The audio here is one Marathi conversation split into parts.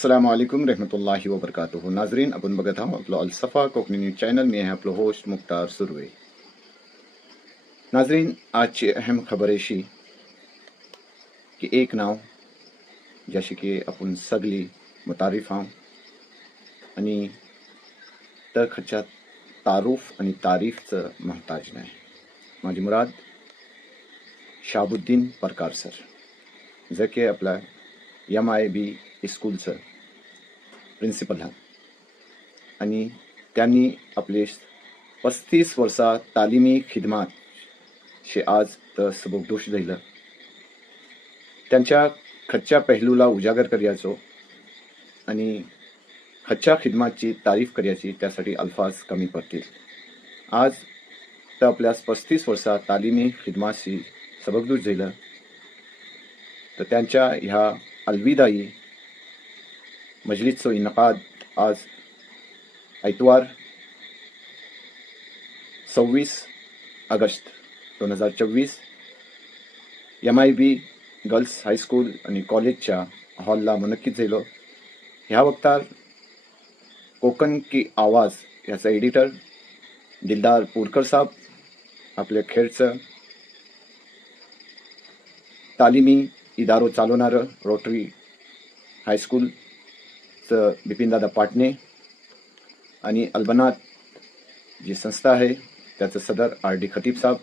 अस्सलाम वालेकुम रहमतुल्लाहि व बरकातुहू नाजरीन आपण बघत आहोत आपलं अलसफा कोकणी न्यूज चॅनल मी आहे आपलं होस्ट मुख्तार सुर्वे नाजरीन आजची अहम खबर अशी की एक नाव जसे की आपण सगळी मुतारिफ आहोत आणि त्या खर्चात तारूफ आणि तारीफचं महताज नाही माझी मुराद शाबुद्दीन परकार सर जे की आपल्या एम आय बी स्कूलचं प्रिन्सिपल हा आणि त्यांनी आपले पस्तीस वर्सां तालिमी खिदमात शे आज तर सबकदोश दिलं त्यांच्या खच्च्या पहलूला उजागर करयाचो आणि खच्च्या खिदमातची तारीफ करयाची त्यासाठी अल्फाज कमी पडतील. आज तर आपल्यास पस्तीस वर्सां तालिमी खिदमाशी सबकदोश दिलं तर त्यांच्या ह्या अलविदाई मजलिसचो इनकाद आज आयतवार सव्वीस ऑगस्ट दोन हजार चोवीस M I B girls high school आणि कॉलेजच्या हॉलला मुनक्कीद झालो ह्या वक्तार कोकण की आवाज ह्याचा एडिटर दिलदार पोरकर साहेब आपले खेळचं तालिमी इदारो चालवणारं Rotary high school high school Bipindada Patne आणि अल्बनात जी संस्था आहे त्याचं सदर आर डी खतीब साहेब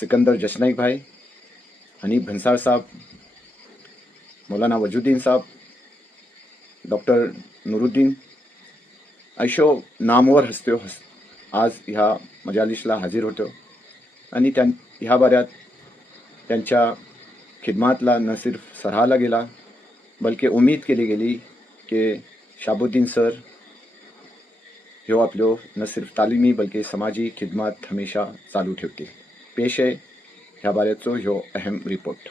सिकंदर जशनाईक भाई हनीफ भन्साळ साहब मौलाना वजुद्दीन साहब डॉक्टर नुरुद्दीन अशो नामवर हस्त्यो हस आज ह्या मजालिशला हजर होतो. आणि त्यां ह्या बऱ्यात त्यांच्या खिदमातला न सिर्फ सराहला गेला बल्कि उम्मीद केली गेली के शाबुद्दीन सर ह्यो आपल्यो न सिर्फ तालिमी बल्कि समाजी खिदमात हमेशा चालू ठेवतील. पेश आहे ह्या बाऱ्याचो ह्यो अहम रिपोर्ट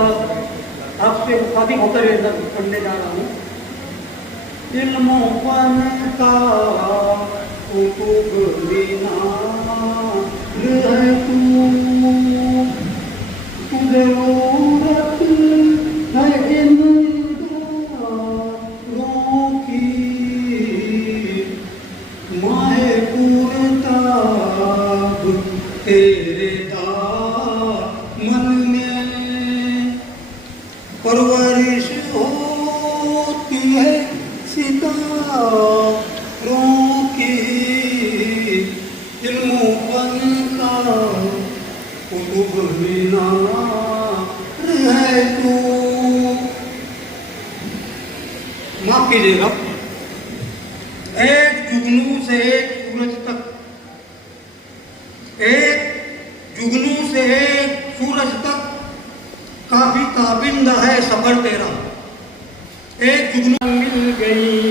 आपका आपके मुताबिक आपसे मुखातिब होकर पढ़ने जा रहा हूँ। इल्मोपन का कुतुब बिना है तू जरूरत لیجیے گا ایک جگنو سے ایک سورج تک۔ ایک جگنو سے ایک سورج تک۔ کافی تابندہ ہے سفر تیرا۔ ایک جگنو مل گئی۔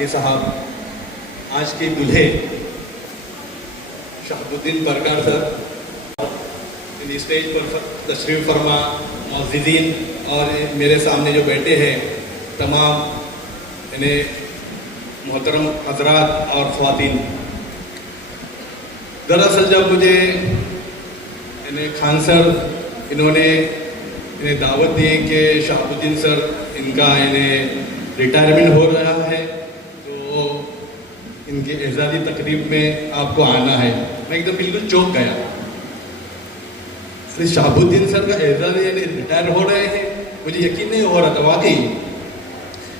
اپنے صاحب آج کے دلہے شہد الدین برکار سر اسٹیج پر تشریف فرما معززین اور میرے سامنے جو بیٹھے ہیں تمام یعنی محترم حضرات اور خواتین دراصل جب مجھے انہیں خان سر انہوں نے انہیں دعوت دی کہ شہاب الدین سر ان کا یعنی ریٹائرمنٹ ہو رہا ہے ان اعزازی تقریب میں آپ کو آنا ہے۔ میں ایک دم بالکل چوک گیا۔ شری شہاب الدین سر کا اعزاز یعنی ریٹائر ہو رہے ہیں۔ مجھے یقین نہیں ہو رہا تھا، واقعی۔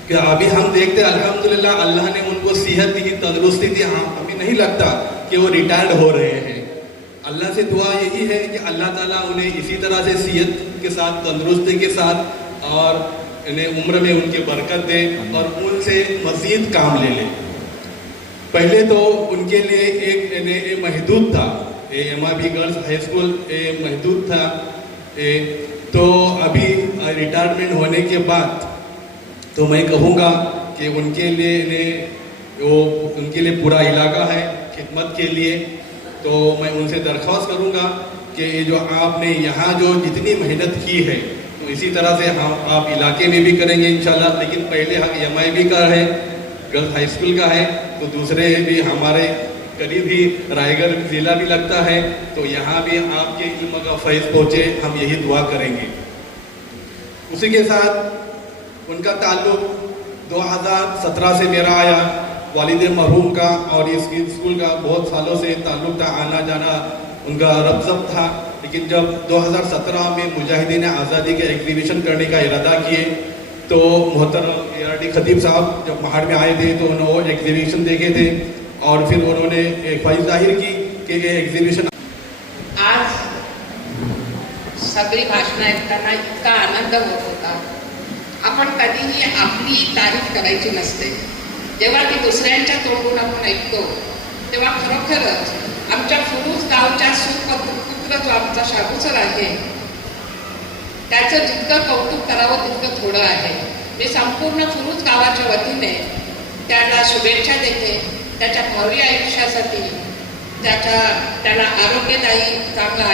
کہ ابھی ہم دیکھتے الحمدللہ اللہ نے ان کو صحت دی تندرستی دی۔ ہاں ابھی نہیں لگتا کہ وہ ریٹائرڈ ہو رہے ہیں۔ اللہ سے دعا یہی ہے کہ اللہ تعالیٰ انہیں اسی طرح سے صحت کے ساتھ، تندرستی کے ساتھ اور انہیں عمر میں ان کی برکت دے اور ان سے مزید کام لے لے۔ پہلے تو ان کے لیے ایک محدود تھا یما بی گرلز ہائی اسکول محدود تھا تو ابھی ریٹائرمنٹ ہونے کے بعد تو میں کہوں گا کہ ان کے لیے وہ ان کے لیے پورا علاقہ ہے خدمت کے لیے تو میں ان سے درخواست کروں گا کہ جو آپ نے یہاں جو جتنی محنت کی ہے تو اسی طرح سے ہم آپ علاقے میں بھی کریں گے انشاءاللہ لیکن پہلے ہم ایم آئی بی کا ہے گرلز ہائی اسکول کا ہے تو دوسرے بھی ہمارے قریب ہی رائے گڑھ ضلع بھی لگتا ہے، تو یہاں بھی آپ کے علم کا فیض پہنچے، ہم یہی دعا کریں گے۔ اسی کے ساتھ ان کا تعلق دو ہزار سترہ سے میرا آیا، والد محروم کا اور اس اسکول کا بہت سالوں سے تعلق تھا، آنا جانا ان کا رب ضبط تھا۔ لیکن جب دو ہزار سترہ میں مجاہدین آزادی کے ایگزیبیشن کرنے کا ارادہ کیے तो मोहतरम ए आर डी खतीब साहब जब पहाड़ में आए थे तो उन्होंने वो एग्जीबिशन देखे थे और फिर उन्होंने एक ख्वाहिश जाहिर की कि ये एग्जीबिशन आज सगळी भाषणं ऐकताना इतका आनंद होत होता. आपण कधीही आपली तारीफ करायची नसते. जेव्हा की दुसऱ्यांच्या तोंडून आपण ऐकतो तेव्हा खरोखरच आमच्या फुरुज गावच्या सुपुत्र जो आमचा शाबूसर आहे त्याचं जितकं कौतुक करावं तितकं थोडं आहे मी संपूर्ण फुरुज गावाच्या वतीने त्याला शुभेच्छा देते त्याच्या भावी आयुष्यासाठी त्याच्या त्याला आरोग्यदायी चांगलं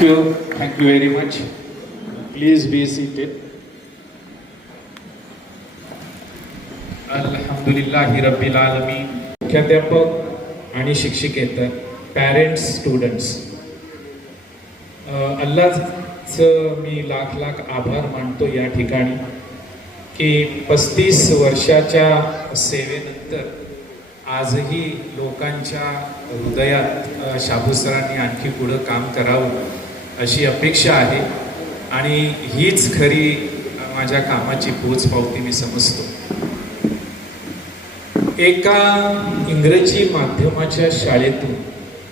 you. Thank you very much. Please be seated. अल्हम्दुलिल्लाहि रब्बिल आलमीन मुख्याध्यापक आणि शिक्षिकेतर पॅरेंट्स स्टुडंट्स अल्लाचं मी लाख लाख आभार मानतो या ठिकाणी की पस्तीस वर्षाच्या सेवेनंतर आजही लोकांच्या हृदयात शाबूसरांनी आणखी पुढं काम करावं अशी अपेक्षा आहे. आणि हीच खरी माझ्या कामाची पोचपावती मी समजतो. एका इंग्रजी माध्यमाच्या शाळेतून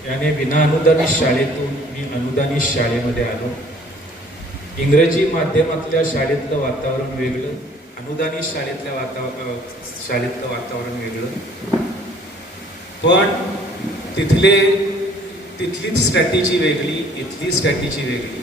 याने विनाअनुदानित शाळेतून मी अनुदानित शाळेमध्ये आलो. इंग्रजी माध्यमातल्या शाळेतलं वातावरण वेगळं अनुदानित शाळेतल्या वातावरण शाळेतलं वातावरण वेगळं. पण तिथले तिथलीच स्ट्रॅटेजी वेगळी इथली स्ट्रॅटेजी वेगळी.